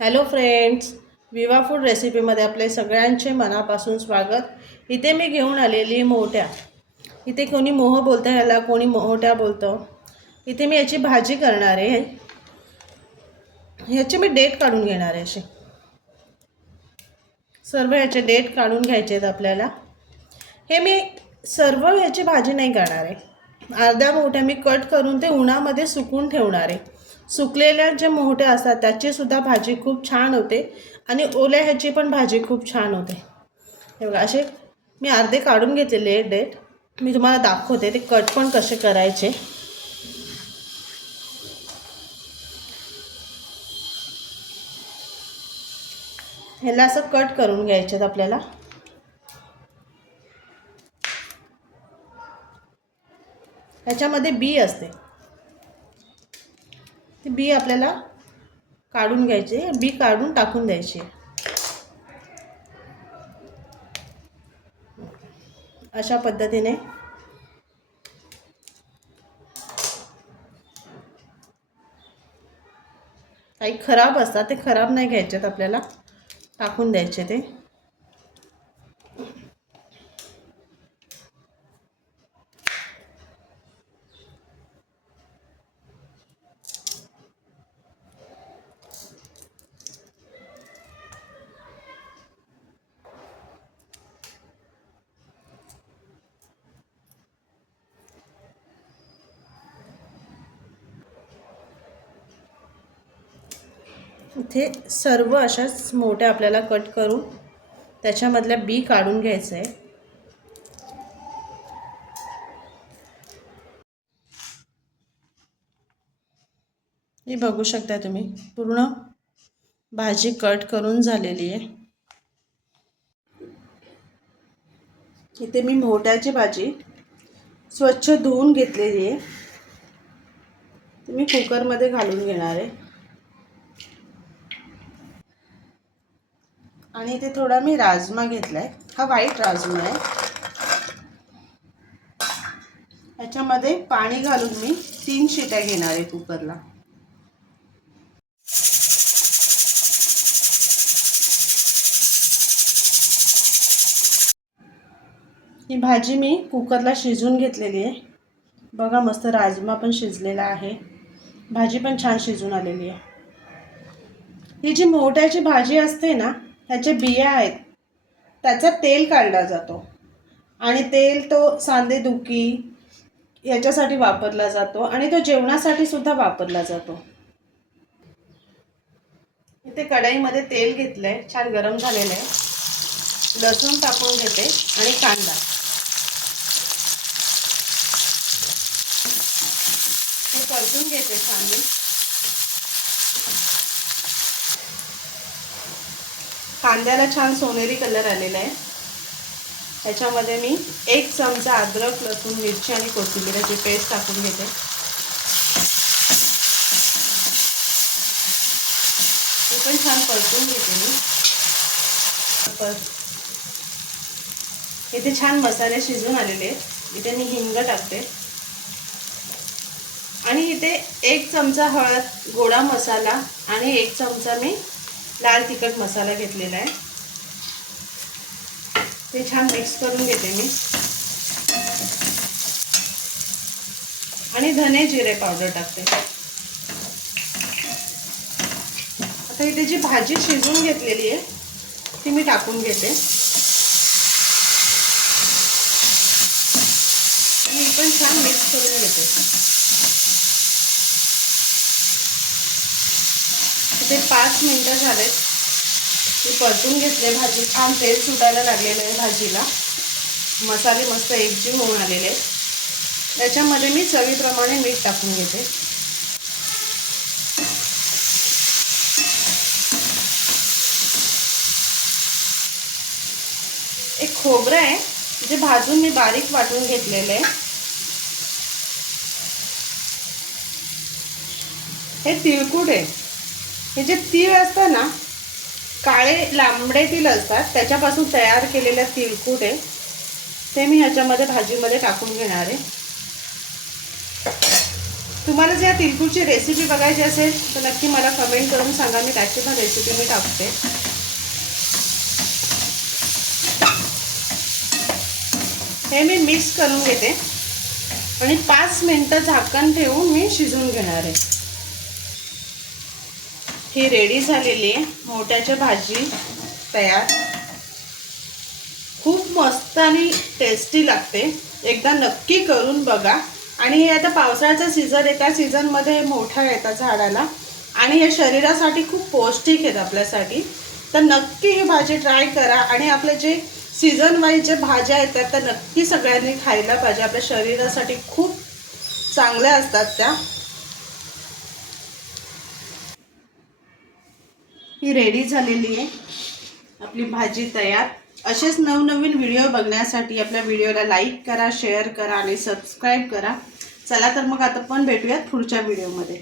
Hello friends Viva food रेसिपीमध्ये आपले सगळ्यांचे मनापासून स्वागत. इथे मी घेऊन आलेली मोहट्या. इथे कोणी मोह बोलतं ह्याला कोणी मोहट्या बोलतं. इथे मी याची भाजी करणार आहे. ह्याचे मी डेट काढून घेणार आहे असे सर्व ह्याचे डेट काढून घ्यायचे आहेत आपल्याला. हे मी सर्व ह्याची भाजी नाही करणार आहे. अर्ध्या मोठ्या मी कट करून ते उन्हामध्ये सुकून ठेवणार आहे. सुकलेल्या जे मोहटे असतात त्याची सुद्धा भाजी खूप छान होते आणि ओल्या ह्याची पण भाजी खूप छान होते. हे बघा असे मी अर्धे काढून घेतलेले आहे डेट. मी तुम्हाला दाखवते ते कट पण कसे करायचे. ह्याला असं कट करून घ्यायचे आपल्याला. ह्याच्यामध्ये बी असते. ते बी आपल्याला काढून घ्यायचे बी काढून टाकून द्यायचे. अशा पद्धतीने. काही खराब असतात ते खराब नाही घ्यायचेत आपल्याला टाकून द्यायचे ते. इथे सर्व अशाच मोठ्या आपल्याला कट करून त्याच्यामधल्या बी काढून घ्यायचं आहे हे बघू शकता तुम्ही पूर्ण भाजी कट करून झालेली आहे. इथे मी मोठ्याची भाजी स्वच्छ धुवून घेतलेली आहे. ती मी कुकरमध्ये घालून घेणार आहे. आणि इथे थोडा मी राजमा घेतला आहे हा व्हाईट राजमा आहे. ह्याच्यामध्ये पाणी घालून मी तीन शिट्या घेणार आहे कुकरला. ही भाजी मी कुकरला शिजवून घेतलेली आहे. बघा मस्त राजमा पण शिजलेला आहे. भाजी पण छान शिजून आलेली आहे. ही जी मोठ्याची भाजी असते ना ह्याचे बिया आहेत त्याचा तेल काढला जातो. आणि तेल तो सांधेदुखी याच्यासाठी वापरला जातो आणि तो जेवणासाठी सुद्धा वापरला जातो. इथे कढईमध्ये तेल घेतलं आहे छान गरम झालेलं आहे. लसूण टाकून घेते आणि कांदा. हे परतून घेते छान मी. कांद्याला छान सोनेरी कलर आलेला आहे. ह्याच्यामध्ये मी एक चमचा अद्रक लसूण मिरची आणि कोथिंबिराची पेस्ट टाकून घेते. ते पण छान परतून घेते मी. इथे छान मसाले शिजून आलेले आहेत. इथे मी हिंग टाकते. आणि इथे एक चमचा हळद गोडा मसाला आणि एक चमचा मी लाल तिखट मसाला घेतलेला आहे. ते छान मिक्स करून घेते मी. आणि धने जिरे पावडर टाकते. आता इथे जी भाजी शिजून घेतलेली आहे ती मी टाकून घेते. आणि पण छान मिक्स करून घेते. ते पाच मिनटं झालेत. मी परतून घेतले भाजी. छान तेल सुटायला लागलेलं आहे भाजीला. मसाले मस्त एकजीव होऊन आलेले आहेत. त्याच्यामध्ये मी चवीप्रमाणे मीठ टाकून घेते. एक खोबरं आहे जे भाजून मी बारीक वाटून घेतलेलं आहे. हे तिळकुट आहे. हे जे तीळ असतं ना काळे लांबडे तीळ असतात त्याच्यापासून तयार केलेलं तिळकूट आहे. ते मी ह्याच्यामध्ये भाजीमध्ये टाकून घेणार आहे. तुम्हाला जर या तिलकुटची रेसिपी बघायची असेल तर नक्की मला कमेंट करून सांगा. मी त्याची पण रेसिपी मी टाकते. हे मी मिक्स करून घेते. आणि पाच मिनटं झाकण ठेवून मी शिजवून घेणार आहे. ही रेडी झालेली आहे. मोठ्याची भाजी तयार. खूप मस्त आणि टेस्टी लागते. एकदा नक्की करून बघा. आणि हे आता पावसाळ्याचा सीझन आहे. सीझनमध्ये मोठा येतात झाडाला. आणि हे शरीरासाठी खूप पौष्टिक आहेत आपल्यासाठी. तर नक्की ही भाजी ट्राय करा. आणि आपले जे सीझन वाईज जे भाज्या येतात त्या नक्की सगळ्यांनी खायला पाहिजे. आपल्या शरीरासाठी खूप चांगल्या असतात त्या. ही रेडी झालेली आहे. आपली भाजी तयार. असेच नवनवीन व्हिडिओ बघण्यासाठी आपल्या व्हिडिओला लाईक करा शेअर करा आणि सबस्क्राईब करा. चला तर मग आता पण भेटूयात पुढच्या व्हिडिओमध्ये